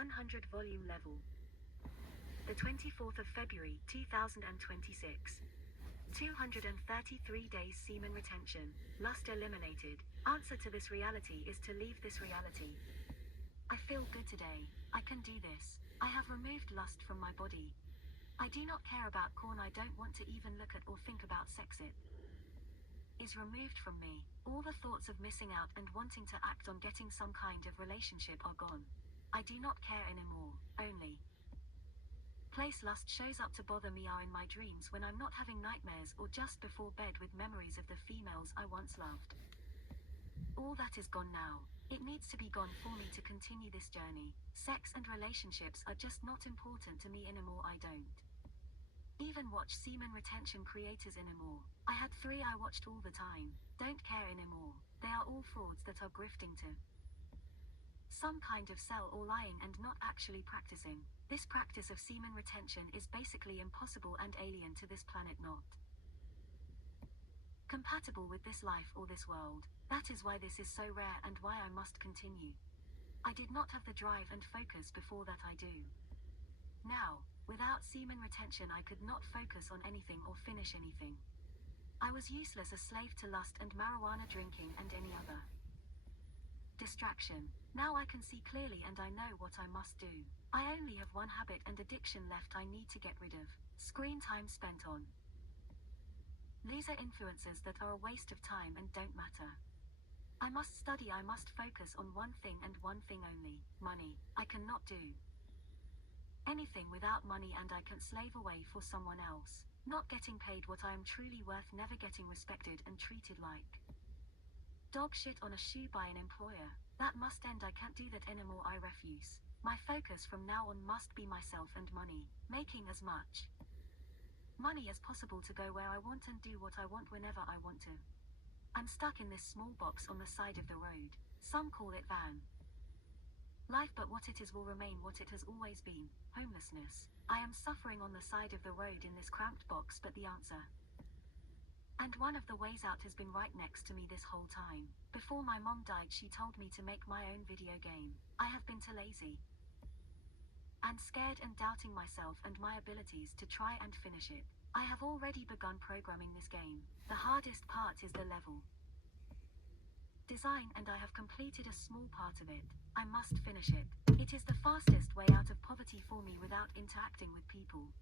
100 volume level. The 24th of February 2026. 233 days semen retention, lust eliminated. Answer to this reality is to leave this reality. I feel good today. I can do this. I have removed lust from my body. I do not care about corn. I don't want to even look at or think about sex. It is removed from me. All the thoughts of missing out and wanting to act on getting some kind of relationship are gone. I do not care anymore. Only place lust shows up to bother me are in my dreams when I'm not having nightmares or just before bed with memories of the females I once loved. All that is gone now. It needs to be gone for me to continue this journey. Sex and relationships are just not important to me anymore. I don't even watch semen retention creators anymore. I had 3 I watched all the time. Don't care anymore. They are all frauds that are grifting to some kind of sell or lying and not actually practicing. This practice of semen retention is basically impossible and alien to this planet, not compatible with this life or this world. That is why this is so rare and why I must continue. I did not have the drive and focus before that I do now. Without semen retention I could not focus on anything or finish anything. I was useless, a slave to lust and marijuana drinking and any other distraction. Now I can see clearly and I know what I must do. I only have one habit and addiction left I need to get rid of. Screen time spent on loser influences that are a waste of time and don't matter. I must study. I must focus on one thing and one thing only. Money. I cannot do anything without money and I can slave away for someone else. Not getting paid what I am truly worth, never getting respected and treated like dog shit on a shoe by an employer. That must end. I can't do that anymore. I refuse. My focus from now on must be myself and money. Making as much money as possible to go where I want and do what I want whenever I want to. I'm stuck in this small box on the side of the road. Some call it van life, but what it is will remain what it has always been. Homelessness. I am suffering on the side of the road in this cramped box, but the answer and one of the ways out has been right next to me this whole time. Before my mom died she told me to make my own video game. I have been too lazy and scared and doubting myself and my abilities to try and finish it. I have already begun programming this game. The hardest part is the level design and I have completed a small part of it. I must finish it. It is the fastest way out of poverty for me without interacting with people.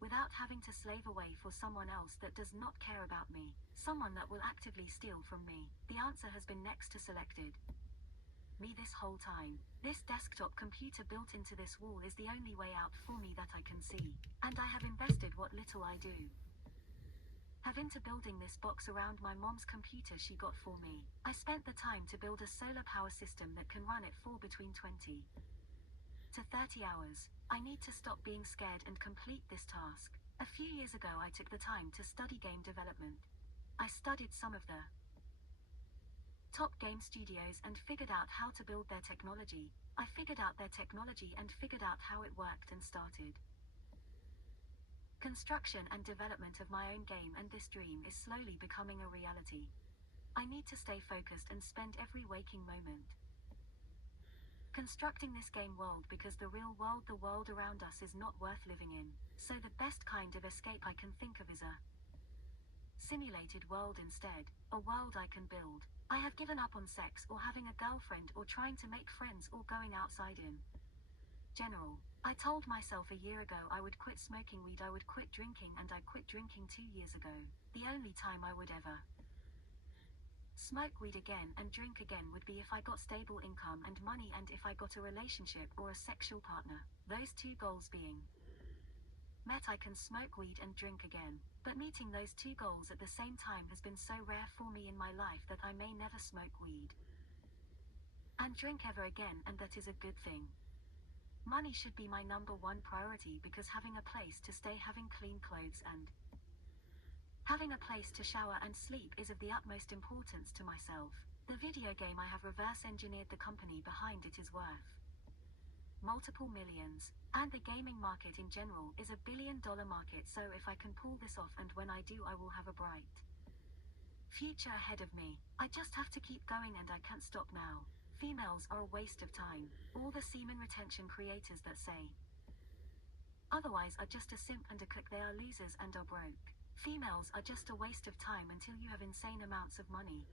Without having to slave away for someone else that does not care about me. Someone that will actively steal from me. The answer has been next to selected me this whole time. This desktop computer built into this wall is the only way out for me that I can see. And I have invested what little I do have into building this box around my mom's computer she got for me. I spent the time to build a solar power system that can run it for between 20 to 30 hours. I need to stop being scared and complete this task. A few years ago I took the time to study game development. I studied some of the top game studios and figured out how to build their technology. I figured out their technology and figured out how it worked and started construction and development of my own game, and this dream is slowly becoming a reality. I need to stay focused and spend every waking moment constructing this game world, because the real world, the world around us, is not worth living in. So the best kind of escape I can think of is a simulated world instead. A world I can build. I have given up on sex or having a girlfriend or trying to make friends or going outside in general. I told myself a year ago I would quit smoking weed, I would quit drinking, and I quit drinking 2 years ago. The only time I would ever smoke weed again and drink again would be if I got stable income and money, and if I got a relationship or a sexual partner. Those 2 goals being met, I can smoke weed and drink again. But meeting those 2 goals at the same time has been so rare for me in my life that I may never smoke weed and drink ever again, and that is a good thing. Money should be my number 1 priority, because having a place to stay, having clean clothes, and having a place to shower and sleep is of the utmost importance to myself. The video game I have reverse engineered the company behind it is worth multiple millions, and the gaming market in general is $1 billion market, so if I can pull this off, and when I do, I will have a bright future ahead of me. I just have to keep going and I can't stop now. Females are a waste of time. All the semen retention creators that say otherwise are just a simp and a cook. They are losers and are broke. Females are just a waste of time until you have insane amounts of money.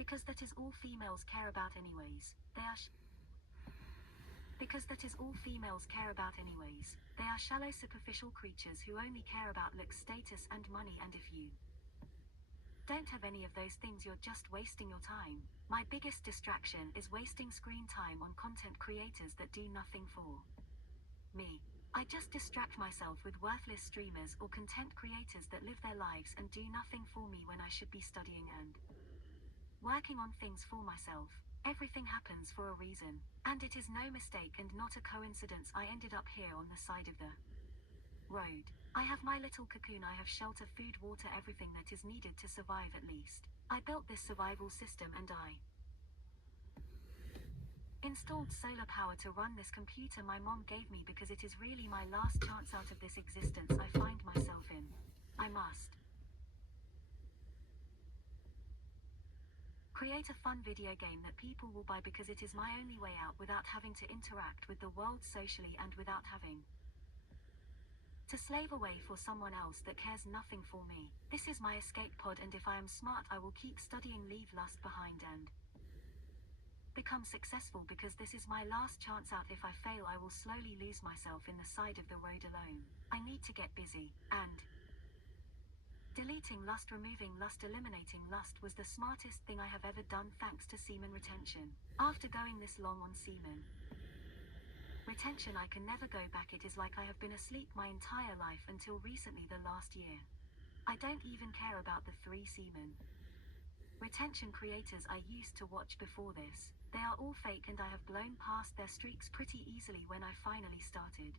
Because that is all females care about anyways. Because that is all females care about anyways. They are shallow superficial creatures who only care about looks, status and money, and if you don't have any of those things, you're just wasting your time. My biggest distraction is wasting screen time on content creators that do nothing for me. I just distract myself with worthless streamers or content creators that live their lives and do nothing for me when I should be studying and working on things for myself. Everything happens for a reason, and it is no mistake and not a coincidence I ended up here on the side of the road. I have my little cocoon, I have shelter, food, water, everything that is needed to survive at least. I built this survival system and I installed solar power to run this computer my mom gave me because it is really my last chance out of this existence I find myself in. I must create a fun video game that people will buy because it is my only way out without having to interact with the world socially and without having to slave away for someone else that cares nothing for me. This is my escape pod, and if I am smart I will keep studying, leave lust behind and become successful because this is my last chance out. If I fail I will slowly lose myself in the side of the road alone. I need to get busy, and deleting lust, removing lust, eliminating lust was the smartest thing I have ever done thanks to semen retention. After going this long on semen retention I can never go back. It is like I have been asleep my entire life until recently, the last year. I don't even care about the 3 semen retention creators I used to watch before this. They are all fake and I have blown past their streaks pretty easily when I finally started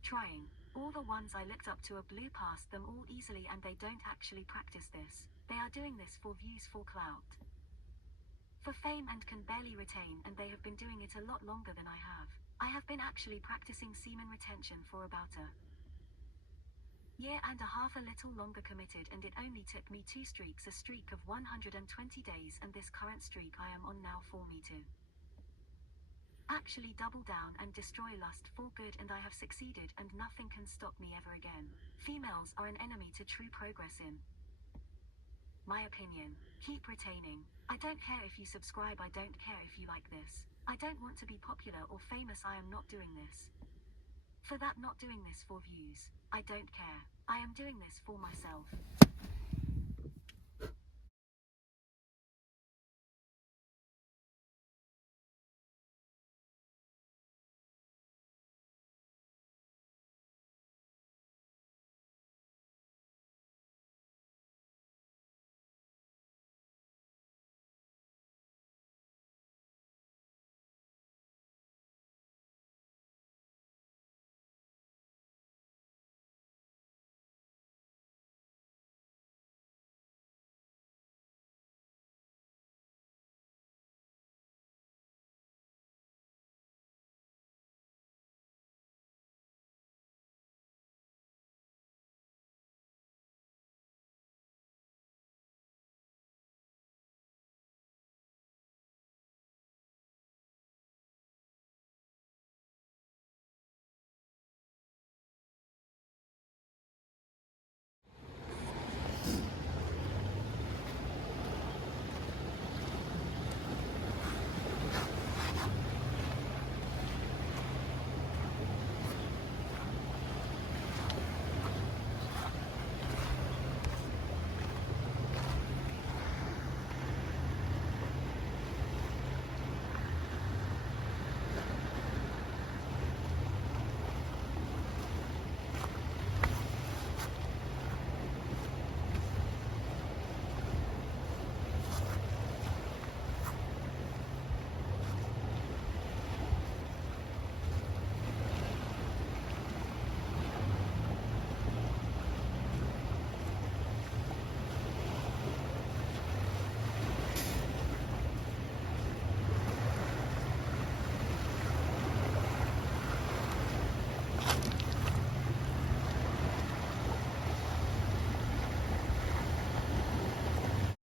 trying. All the ones I looked up to are blew past them all easily, and they don't actually practice this. They are doing this for views, for clout, for fame, and can barely retain, and they have been doing it a lot longer than I have. I have been actually practicing semen retention for about a year and a half, a little longer committed, and it only took me 2 streaks, a streak of 120 days, and this current streak I am on now, for me to actually double down and destroy lust for good, and I have succeeded, and nothing can stop me ever again. Females are an enemy to true progress in my opinion. Keep retaining. I don't care if you subscribe, I don't care if you like this. I don't want to be popular or famous. I am not doing this for that, not doing this for views. I don't care. I am doing this for myself.